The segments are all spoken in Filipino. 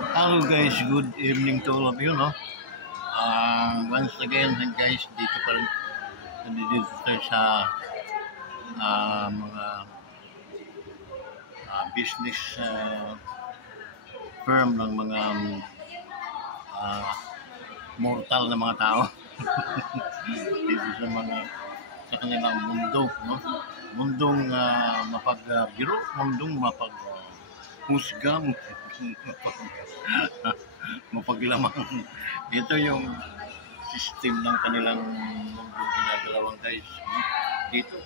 Hello guys, good evening to all of you, no? Once again, guys, dito pa rin dito tayo sa mga business firm ng mga ah, mortal na mga tao. Dito sa kanilang mundo, no? Mundong mapagbiro, mundong mapaghusga, mapaglamang. Ito yung system ng kanilang mundo ginagalawan guys. No? Dito,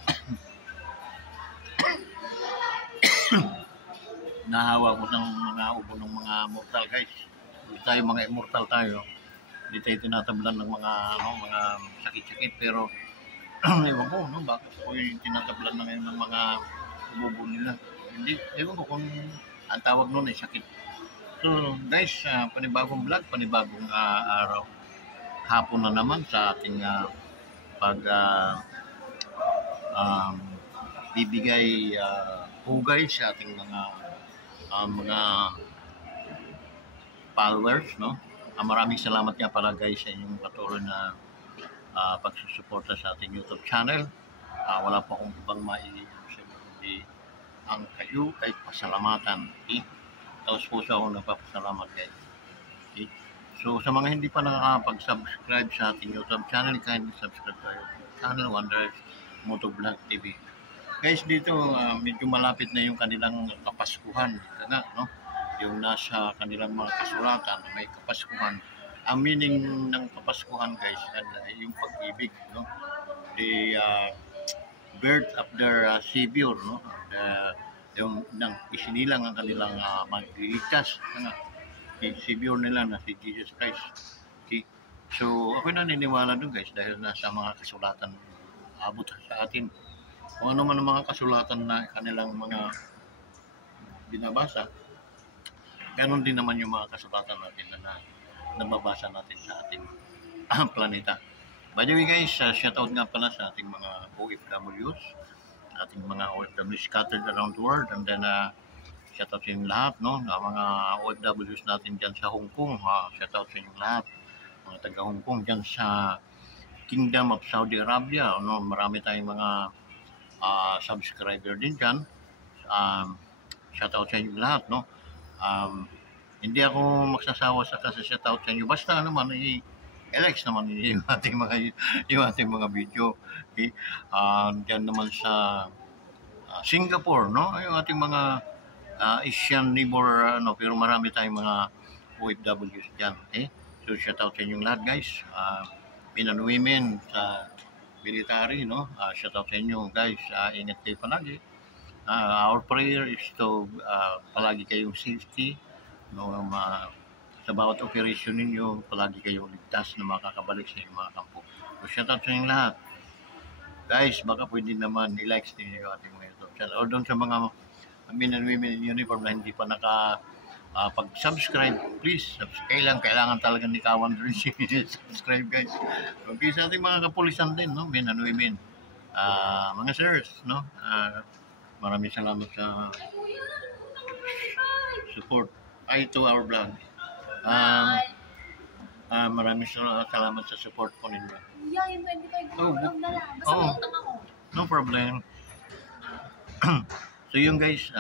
nahawa ko ng mga ubo ng mga mortal guys. Hindi tayo mga immortal tayo. Hindi tayo tinatablan ng mga sakit-sakit pero ewan ko, no? Bakit ko yung tinatablan na ngayon ng mga ubo nila. Hindi, ewan ko kung ang tawag nun ay sakit. So guys, panibagong vlog, panibagong araw. Hapon na naman sa ating pag bibigay hugay sa ating mga followers, no? Maraming salamat nga pala guys sa inyong patuloy na pagsusuporta sa ating YouTube channel. Wala pa akong ibang kundi ang kayo ay pasalamatan. Okay? Tapos po sa akong nagpapasalamat guys. Okay? So sa mga hindi pa nakakapag-subscribe sa ating YouTube channel, kindly subscribe tayo channel Wonders Motovlog TV. Guys, dito medyo malapit na yung kanilang kapaskuhan, no? Yung nasa kanilang mga kasulatan may kapaskuhan. Ang meaning ng kapaskuhan guys ay yung pag-ibig, no? The birth of their Savior, no? Yung nang isinilang ang kanilang magliligtas, si Savior nila na si Jesus Christ. Okay? So ako naniniwala doon guys dahil nasa mga kasulatan abot sa atin. Kung ano man ang mga kasulatan na kanilang mga binabasa, ganon din naman yung mga kasulatan natin na nababasa natin sa ating planeta. By the way guys, shoutout nga pala sa ating mga OFWs, ating mga OFWs scattered around the world, and then shoutout sa inyong lahat, no? Mga OFWs natin dyan sa Hong Kong, shoutout sa inyong lahat, mga taga Hong Kong dyan sa Kingdom of Saudi Arabia, no? Marami tayong mga subscriber din dyan. Shoutout sa inyong lahat, no? Hindi ako magsasawa sa shoutout sa inyo, basta naman i-likes naman yung ating mga video. Okay? Dyan naman sa Singapore, no? Yung ating mga Asian neighbor, pero marami tayong mga OFWs dyan. Okay? So shoutout sa inyong lahat guys. Men and women sa military, no? Shoutout sa inyo guys. Ingat kayo palagi. Our prayer is to palagi kayong safety, no? Sa bawat operation ninyo, palagi kayong ligtas na makakabalik sa inyong mga kampo. So shoutout sa inyong lahat. Guys, baka pwede naman i-likes ninyo yung ating mga YouTube channel. O doon sa mga men and women in uniform na hindi pa pag-subscribe, please, kailangan talaga ni Kawan rin subscribe guys. Okay, sa ating mga kapulisan din, no? Men and women, mga sirs, no? Maraming salamat sa support to our vlog. Maraming salamat sa support po ninyo. No problem. So yung guys,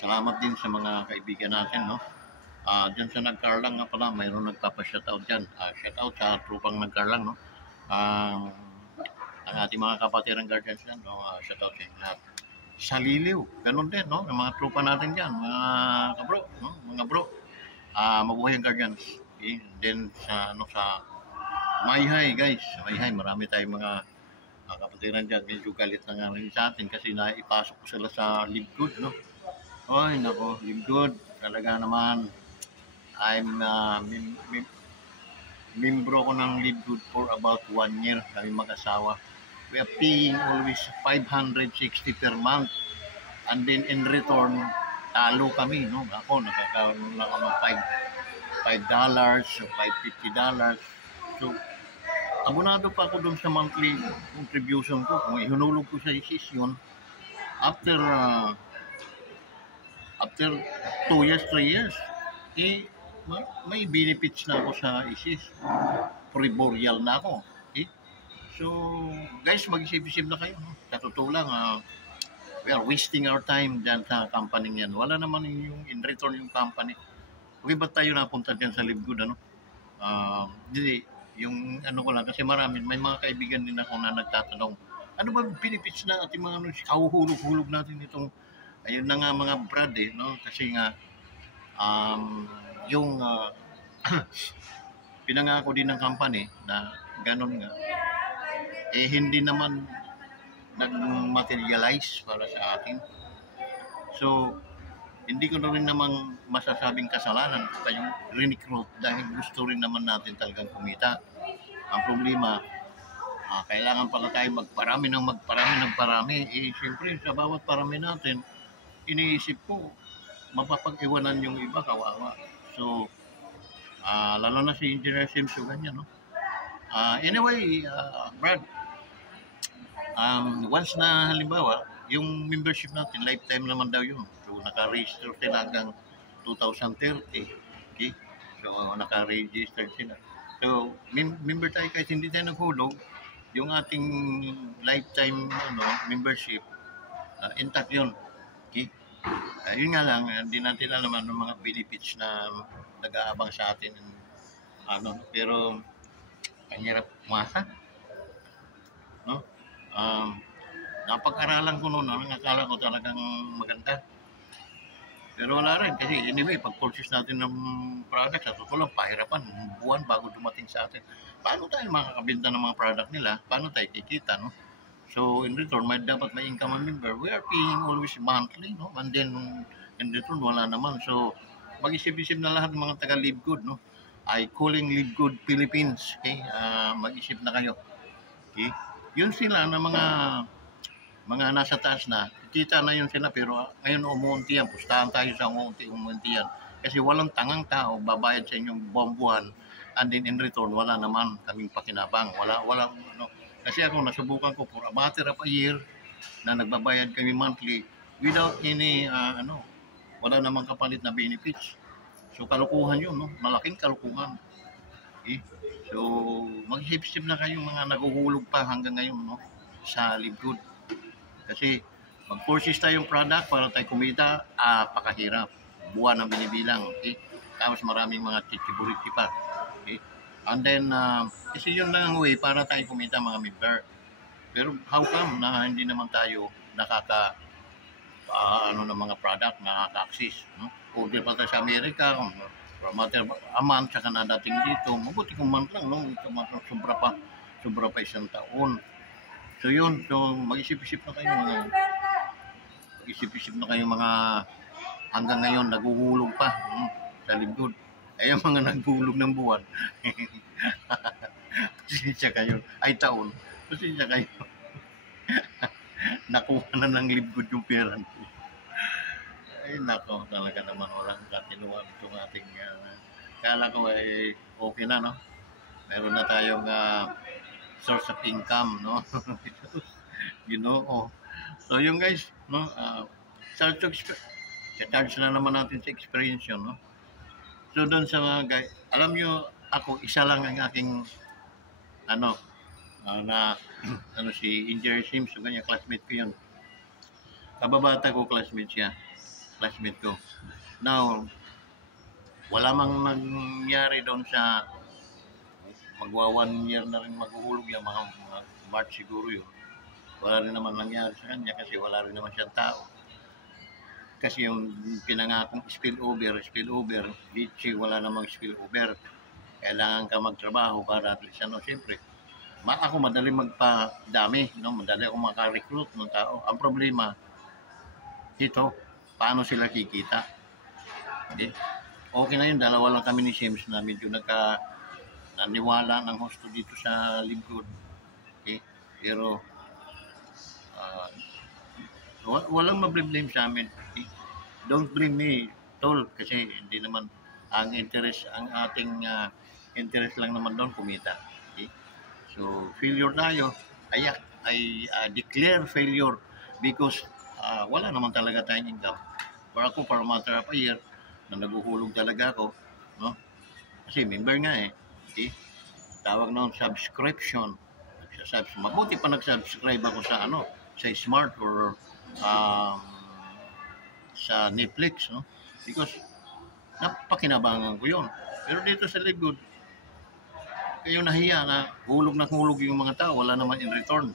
salamat din sa mga kaibigan natin, no? Diyan sa Nagkarlang nga pala, mayroon nagpapa-shoutout dyan. Shoutout sa trupang Nagkarlang, no? Ang ating mga kapatiran guardians dyan, no? Shoutout sa inyo lahat. Sa Liliw, ganun din, no? Yung mga trupa natin dyan, mga kabro, no? Mga bro, mabuhay ang guardians. Okay? Then sa Mayhay, guys. Mayhay, marami tayong mga kapatiran dyan. Medyo galit na nga rin sa atin kasi naipasok ko sila sa Live Good, no? Ay, nako, Live Good. Talaga naman, I'm membro ko ng Live Good for about 1 year. Kami mag-asawa. We are paying always 560 per month. And then in return, talo kami, no? Ako, nakakaroon lang ako ng $5 o $5.50. So, abonado pa ako doon sa monthly contribution ko. Kung ihunulog ko sa isisyon, after 2 years, 3 years, may benefits na ako sa ISIS. Primordial na ako. Eh? So, guys, mag-isip-isip na kayo. No? Sa totoo lang, we are wasting our time dyan sa company yan. Wala naman yung in return yung company. Okay, ba't tayo napunta dyan sa Libgood, ano? Hindi, yung ano ko lang, kasi may mga kaibigan din ako na nagtatanong, ano ba benefits na ating mga kahuhulog-hulog natin itong, ayun na nga mga brad no? Kasi nga, yung pinangako din ng company na ganun nga, hindi naman nag-materialize para sa atin. So, hindi ko na rin namang masasabing kasalanan pa yung recruit dahil gusto rin naman natin talagang kumita. Ang problema, kailangan pala tayo magparami. Siyempre, sa bawat parami natin, iniisip ko, mapapag-iwanan yung iba, kawawa. So, lalo na si Engineer Sims, ganyan, no? Anyway, Brad, once na halimbawa, yung membership natin, lifetime naman daw yun. So, naka-register sila hanggang 2030. Okay? So, naka-register sila. So, member tayo kahit hindi tayo naghulog, yung ating lifetime membership, intact yun. Okay? Yun nga lang, hindi natin alam ng mga benefits na nag-aabang sa atin. Pero, ang hirap umasa. No? Napag-aralan ko noon, ang akala ko talagang maganda. Pero wala rin, kasi anyway, pag-purchase natin ng product, sa totoo lang, pahirapan, buwan bago dumating sa atin. Paano tayo makakabenta ng mga product nila? Paano tayo kikita, no? So, in return, dapat may income ang member. We are paying always monthly, no? And then, in return, wala naman. So, mag-isip-isip na lahat ng mga taga-Libgood, no? I calling Libgood Philippines, okay? Mag-isip na kayo. Okay? Yun sila na mga nasa taas na, kita na yun sila, pero ngayon umunti yan, pustahan tayo sa umunti yan. Kasi walang tangang tao, babayad sa inyong buwan, and then in return, wala naman kaming pakinabang. Wala, Kasi ako, nasubukan ko for a matter of a year, na nagbabayad kami monthly, without any, wala namang kapalit na benefits. So, kalukuhan yun, no? Malaking kalukuhan. Okay? So, mag-isip-isip na kayong mga naguhulog pa hanggang ngayon, no? Sa Libgood. Kasi, mag-purchase tayong product para tayo kumita, pakahirap. Buwan ang binibilang, okay? Tapos maraming mga chichiburiki pa, okay? And then, kasi yun lang ang way para tayo kumita mga member. Pero how come na hindi naman tayo ng mga product, nakaka-access, no? Order pa tayo sa Amerika, for a month, saka na dating dito. Mabuti kung month lang, no? Sobra pa isang taon. So yun, mag-isip-isip na kayo mga hanggang ngayon naguhulog pa sa Libgood. Yung mga naghulog ng buwan. Pasensya kayo. Taon. Pasensya kayo. Nakuha na ng Libgood yung pera. Nako, talaga naman walang katinuan itong ating kala ko okay na, no? Meron na tayong source of income, no? So yung guys, no? Charge na naman natin sa experience yun, no? So doon sa mga guys, alam nyo, ako, isa lang ang aking si Engineer Sims, so ganyan, classmate ko yun. Kababata ko, classmate ko. Now, wala mang nangyari doon sa magwa 1 year na rin maghuhulog yung mga March siguro yun. Wala rin naman nangyari sa kanya kasi wala rin naman siyang tao. Kasi yung pinangakong spillover, wala namang spillover. Kailangan ka magtrabaho para at least siyempre. Ako madali magpadami, no? Madali ako maka-recruit ng tao. Ang problema, dito, paano sila kikita? Okay na yun, dalawa lang kami ni Sims na medyo naniwala ng hosto dito sa Libgood. Okay? Pero, walang mablame sa amin. Okay? Don't blame me, tol, kasi hindi naman ang ating interest lang naman doon kumita. Okay? So, failure tayo. I declare failure because wala naman talaga tayong income. For ako, for a matter of a year, na naguhulog talaga ako, no? Kasi member nga eh. Okay? Tawag noon subscription. Mabuti pa nag-subscribe ako sa sa Smart or um, sa Netflix, no? Because napakinabangan ko yun. Pero dito sa Ligod, kayo nahiya na hulog yung mga tao, wala naman in return.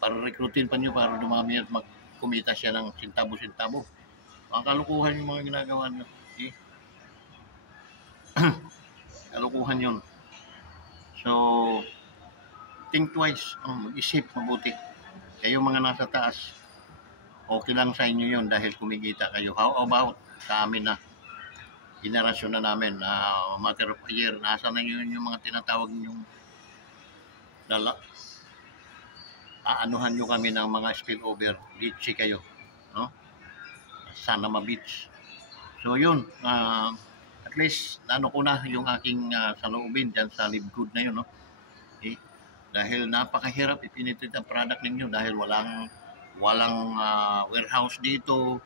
Para recruitin pa niyo para dumami at magkumita siya ng sintabo-sintabo. Ang kalukuhan yung mga ginagawa niyo. Eh? Kalukuhan yun. So, think twice. Mag-isip mabuti. Kayo mga nasa taas, okay lang sa inyo yun dahil kumikita kayo. How about sa amin na generasyon na namin na matter of a year, nasa na yun yung mga tinatawag yung aanuhan nyo kami ng mga spillover, beachy kayo, no? Sanama Beach. So yun, at least ko na yung aking saloobin dyan sa Live Good na yun, no? Okay? Dahil napakahirap ipinitit ang product ninyo dahil walang warehouse dito,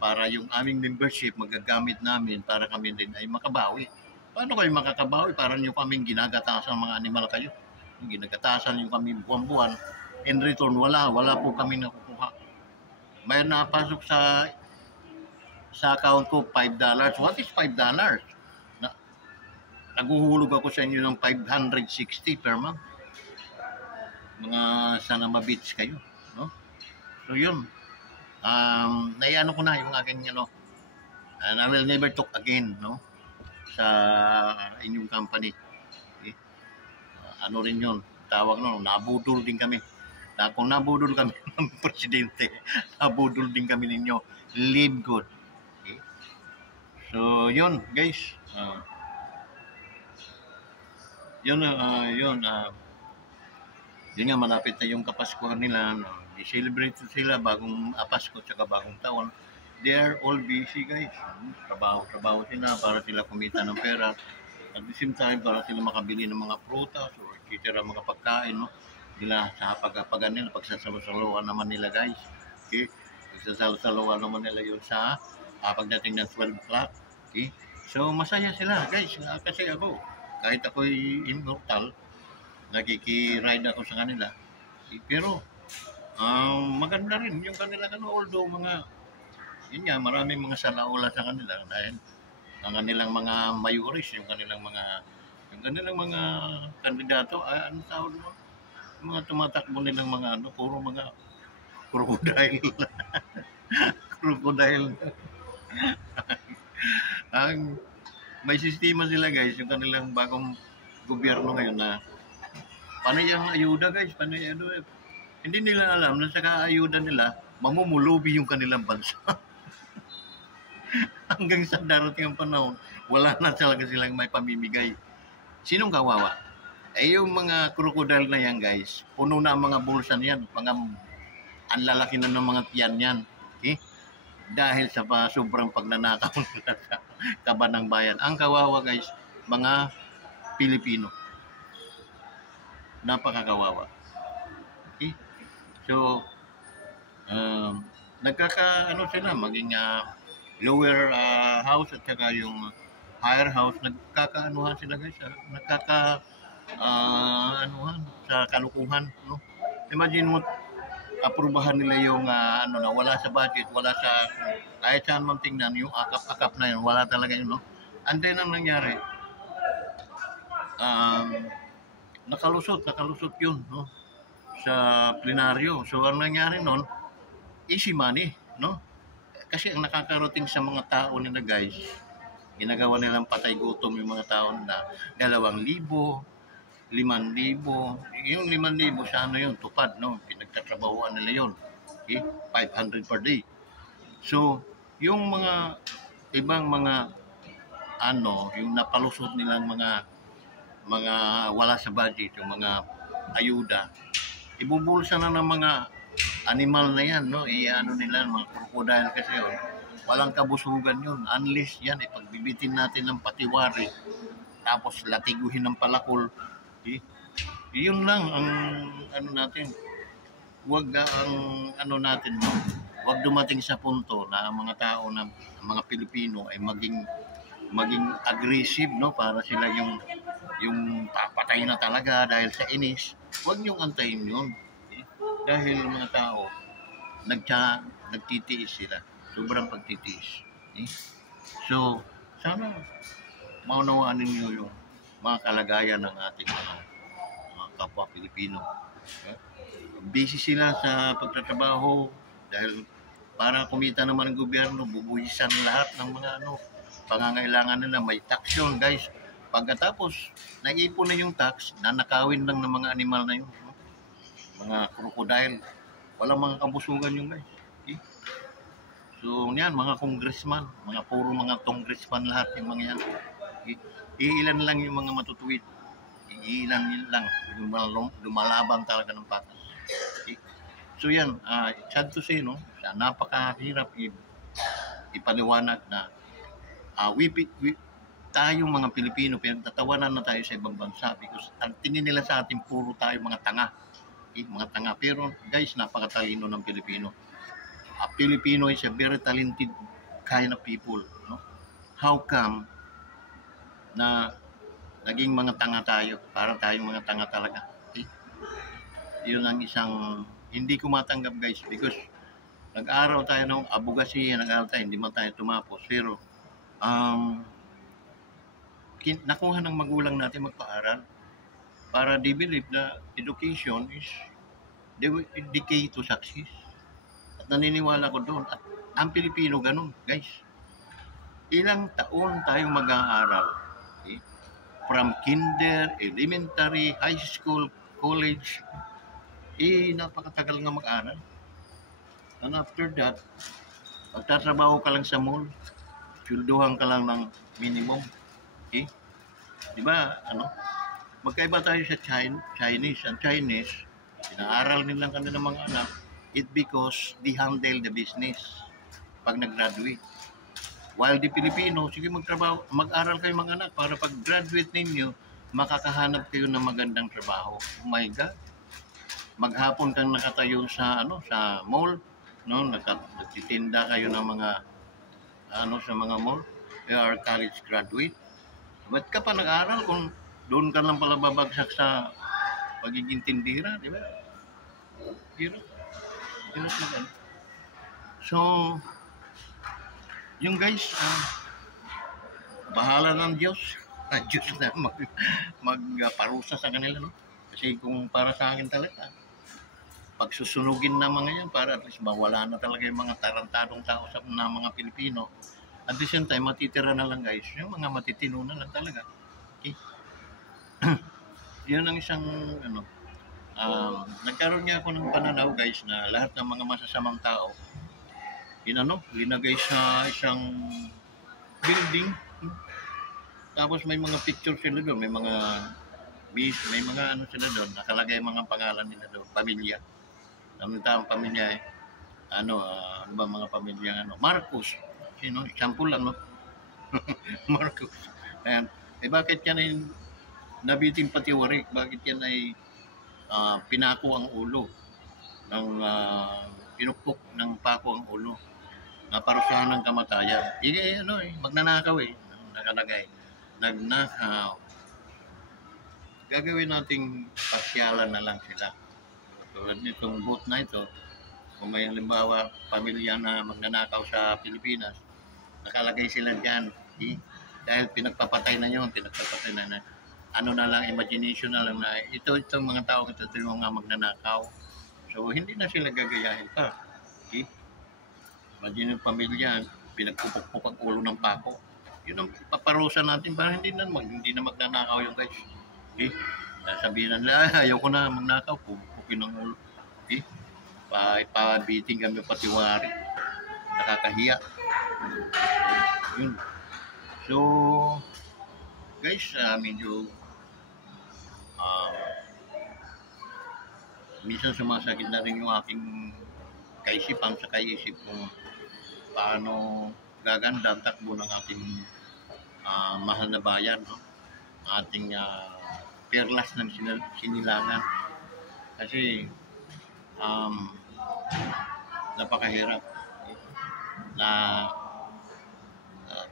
para yung aming membership magagamit namin para kami din ay makabawi. Paano kayo makakabawi? Para nyo kaming ginagatasan mga animal kayo. Ginagatasan nyo kami buwan-buwan. In return, wala po kami nakukuha. May napasok sa account ko $5. What is $5? Naguhulog ako sa inyo ng 560 per month. Mga Sanama Beach kayo, no? So yun. Naiano ko na yung aking and I will never talk again, no, sa inyong company. Okay? Ano rin yun, tawag nabudol din kami. Kung nabudol kami ng presidente, nabudol din kami ninyo. Live Good. Okay? So yun guys, yun nga, malapit na yung Kapaskuhan nila, no? I-celebrate sila bagong Pasko at bagong taon. They are all busy guys. Trabaho sila para sila kumita ng pera. At the same time, para sila makabili ng mga prutas o mga pagkain, no? Nila sa pag-apagan nila, pagsasalusaluan naman nila guys. Okay? Pagsasalusaluan naman nila yun sa pagdating ng 12 o'clock. Okay? So masaya sila guys. Kasi ako, kahit ako'y immortal, nakiki-ride ako sa kanila. Okay? Pero maganda rin yung kanila although yun nga, maraming mga salaula sa kanila dahil ang kanilang mga mayores, yung kanilang mga kandidato, ano tawag mo? Mga tumatakbo nilang mga puro mga crocodile. Crocodile. May sistema sila guys, yung kanilang bagong gobyerno ngayon na panayang ayuda guys, hindi nila alam na sa kaayuda nila, mamumulubi yung kanilang bansa. Hanggang sa darating ang panahon, wala na talaga silang may pamimigay. Sinong kawawa? Yung mga crocodile na yan guys, puno na ang mga bulsa niyan, ang lalaki na ng mga tiyan yan. Okay? Dahil sa sobrang pagnanakaw nila sa kaban ng bayan. Ang kawawa guys, mga Pilipino. Napakakawawa. Okay? So, sila, maging lower house at saka yung higher house, nagkakaanuhan sila guys, sa kalukuhan, no? Imagine mo, aprubahan nila yung wala sa budget, wala sa, kahit saan man tingnan, yung akap na yun, wala talaga yun, no? And then, ang nangyari, nakalusot yun, no? Sa plenaryo. So, ang nangyari nun, easy money, no? Kasi ang nakakarating sa mga tao nila guys, ginagawa nilang patay gutom yung mga tao na 2,000, 5,000. Yung 5,000 sa yun, tupad, no? Pinagtatrabahuan nila yun. Okay? 500 per day. So, yung mga ibang mga yung napalusot nilang mga wala sa budget, yung mga ayuda, ibubulsa na ng mga animal na yan, no? Nila, mga crocodile kasi yun. Walang kabusugan yun. Unless yan, ipagbibitin natin ng patiwari. Tapos latiguhin ng palakol. Okay? Yun lang ang natin. Huwag natin, no? wag dumating sa punto na ang mga tao na ang mga Pilipino ay maging aggressive, no, para sila yung papatay na talaga dahil sa inis. Huwag niyong antayin yun. Okay? Dahil mga tao nagtitiis sila, sobrang pagtitiis. Okay? So sana maunawaan ninyo yung mga kalagayan ng ating mga kapwa Pilipino. Okay? Busy sila sa pagtatrabaho dahil para kumita naman ng gobyerno, bubuhisan lahat ng mga pangangailangan nila. May tax yun, guys. Pagkatapos, nag-ipon na yung tax, nanakawin lang ng mga animal na yun. No? Mga crocodile. Walang mga kabusugan yung guys. Okay? So, yan, mga congressman, puro mga congressman lahat yung mga yan. Okay? Iilan lang yung mga matutuwid. Iilan lang yung lumalaban talaga ng patas. Okay? So yan, sad to say, no? Napakahirap ipaliwanag na tayong mga Pilipino, pinagtatawanan na tayo sa ibang bansa because ang tingin nila sa atin puro tayo mga tanga. Okay? Mga tanga. Pero guys, napakatalino ng Pilipino. Pilipino is a very talented kind of people. No? How come na naging mga tanga tayo? Para tayong mga tanga talaga. Okay? Yun ang isang hindi ko matanggap, guys, because nag-aral tayo ng abogasiya, nag-aral tayo, hindi man tayo tumapos. Pero nakuha ng magulang natin magpaaral para they believe na education is the key to success. At naniniwala ko doon. At ang Pilipino ganun, guys. Ilang taon tayong mag-aaral. Okay? From kinder, elementary, high school, college, napakatagal nga mag-aral. And after that, magtatrabaho ka lang sa mall, sweldohan ka lang ng minimum. Okay? Diba, magkaiba tayo sa Chinese. Ang Chinese, pinaaral nilang kanilang mga anak, it because they handle the business pag nag-graduate. While the Filipino, sige magtrabaho, mag-aral kayo mga anak para pag graduate ninyo, makakahanap kayo ng magandang trabaho. Oh my God! Maghapon kang nakatayo sa sa mall, no, nagtitinda kayo ng mga sa mga mall. You are college graduate. Ba't ka pa nag-aral kung doon ka lang pala babagsak sa pagiging tindira, di ba? Hirap na gan. So, yung guys, bahala ng Diyos. Diyos na magparusa sa kanila, no? Kasi kung para sa akin talaga, pagsusunugin ng mga yan para at least mawala na talaga yung mga tarantadong tao sa mga Pilipino. At the same time, matitira na lang, guys, yung mga matitino na lang talaga. Okay? Yun ang isang nagkaroon nga ako ng pananaw, guys, na lahat ng mga masasamang tao linagay sa isang building. Tapos may mga picture sila doon, may mga sila doon, nakalagay mga pangalan nila doon, pamilya. Ang taong pamilya ba mga pamilya Marcos. Sino? Example lang, no? Marcos. Ayan. Bakit yan ay nabiting patiwarik? Bakit yan ay pinako ang ulo ng pinukpok ng pako ang ulo na parusahan ng kamatayan? Magnanakaw nakalagay. Nagnakaw. Gagawin nating pasyalan na lang sila. Tulad nitong boat na ito, kung may halimbawa pamilya na magnanakaw sa Pilipinas, nakalagay sila dyan. Dahil pinagpapatay na yun, na lang, imagination na lang na itong mga tao, ito yung mga magnanakaw. So, hindi na sila gagayahin pa. Okay? Imagine yung pamilya, pinagpupukpok ang ulo ng pako. Yun ang paparusa natin para hindi na magnanakaw yung guys. Okay? Sabihin nila, ayaw ko na magnakaw, pupukin ng ulo. Okay? Ipabiting kami patiwari. Nakakahiya. Yun. So, guys, medyo minsan sumasakit na rin yung aking kaisipan sa kaisip kung paano gaganda ang takbo ng ating mahal na bayan, no? Ating perlas ng sinilangan. Kasi napakahirap. na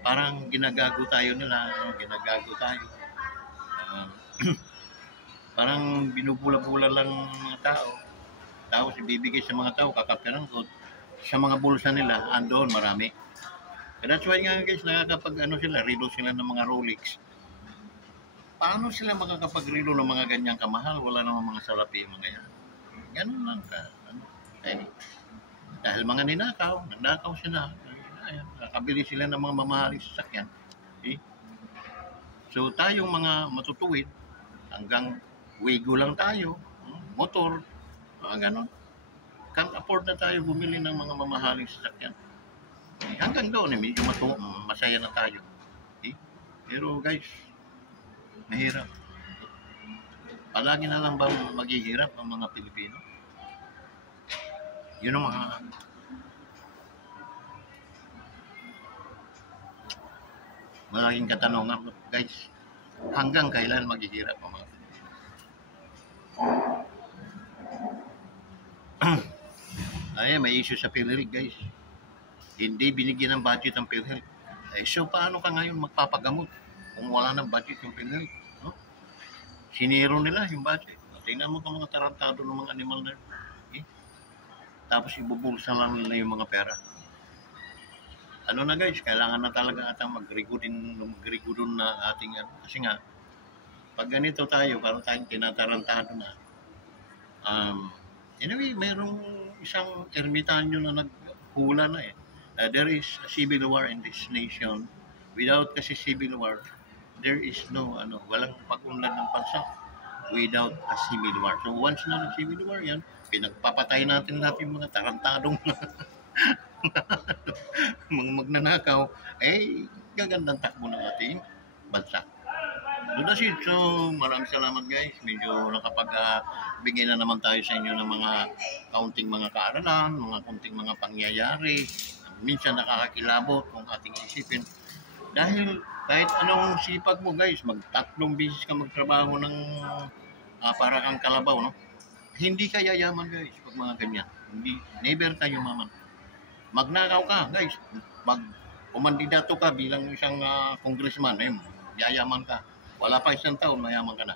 parang ginagago tayo nila, no? Ginagago tayo. Ah, parang binubula-bula lang ng mga tao. Tapos ibibigay sa mga tao, kakapiran ko. Sa mga bulsa nila, andon marami. And that's why nga guys, nakakapag ano sila, relo sila ng mga Rolex. Paano sila makakapag-relo ng mga ganyang kamahal? Wala namang mga salapi mga yan. Ganun lang ka. Ano? Eh, dahil mga nandakaw sila. Ayan, nakabili sila ng mga mamahaling sasakyan. Eh? So tayong mga matutuwid, hanggang wigo lang tayo, motor, mga ganon. Can't afford na tayo bumili ng mga mamahaling sasakyan. Eh, hanggang doon, medyo masaya na tayo. Eh? Pero guys, mahirap. Palagi na lang bang maghihirap ang mga Pilipino? Yun ang mga malaking katanungan, guys. Hanggang kailan maghihirap ang mga Pilipino? Ay, may issue sa PhilHealth, guys. Hindi binigyan ng budget ang PhilHealth. Eh, so paano ka ngayon magpapagamot kung wala ng budget yung PhilHealth? No? Siniro nila yung budget. Tingnan mo itong mga tarantado ng mga animal na eh? Tapos ibubulsa lang nila yung mga pera. Ano na guys, kailangan na talaga atang mag-rigo dun na ating ano. Kasi nga, pag ganito tayo, parang tayong tinatarantado na. Anyway, mayroong isang ermitanyo na naghula na eh. There is a civil war in this nation. Without kasi civil war, there is no, walang pag-unlad ng bansa without a civil war. So once na nag-civil war yan, pinagpapatay natin yung mga tarantadong mga magnanakaw, eh, gagandang takbo ng ating bansa. So that's it. So, maraming salamat guys. Medyo nakapag-bigay na naman tayo sa inyo ng mga kaunting mga kaaralan, mga kaunting mga pangyayari. Minsan nakakakilabot kung ating isipin. Dahil kahit anong sipag mo guys, magtatlong bisis ka magtrabaho ng para kang kalabaw, no? Hindi ka yayaman guys pag mga ganyan. Hindi, never kayo maman. Magnakaw ka guys, kumandidato ka bilang isang congressman, yayaman ka. Wala pa isang taon, mayaman ka na.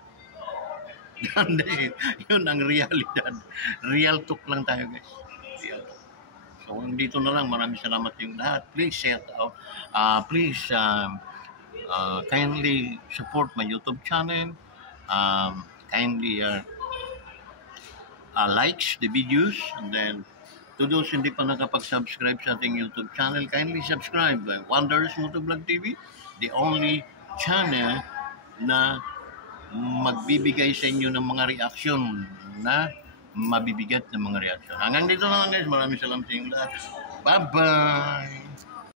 Yun ang realidad. Real talk lang tayo guys. Real talk. So dito na lang, maraming salamat yung lahat. Please share out. Please kindly support my YouTube channel. Kindly likes the videos, and then to those hindi pa nakapag-subscribe sa ating YouTube channel, kindly subscribe. Wonders Motovlog TV, the only channel na magbibigay sa inyo ng mga reaksyon na mabibigat ng mga reaksyon. Hanggang dito na lang guys, maraming salamat sa inyong lahat. Bye-bye!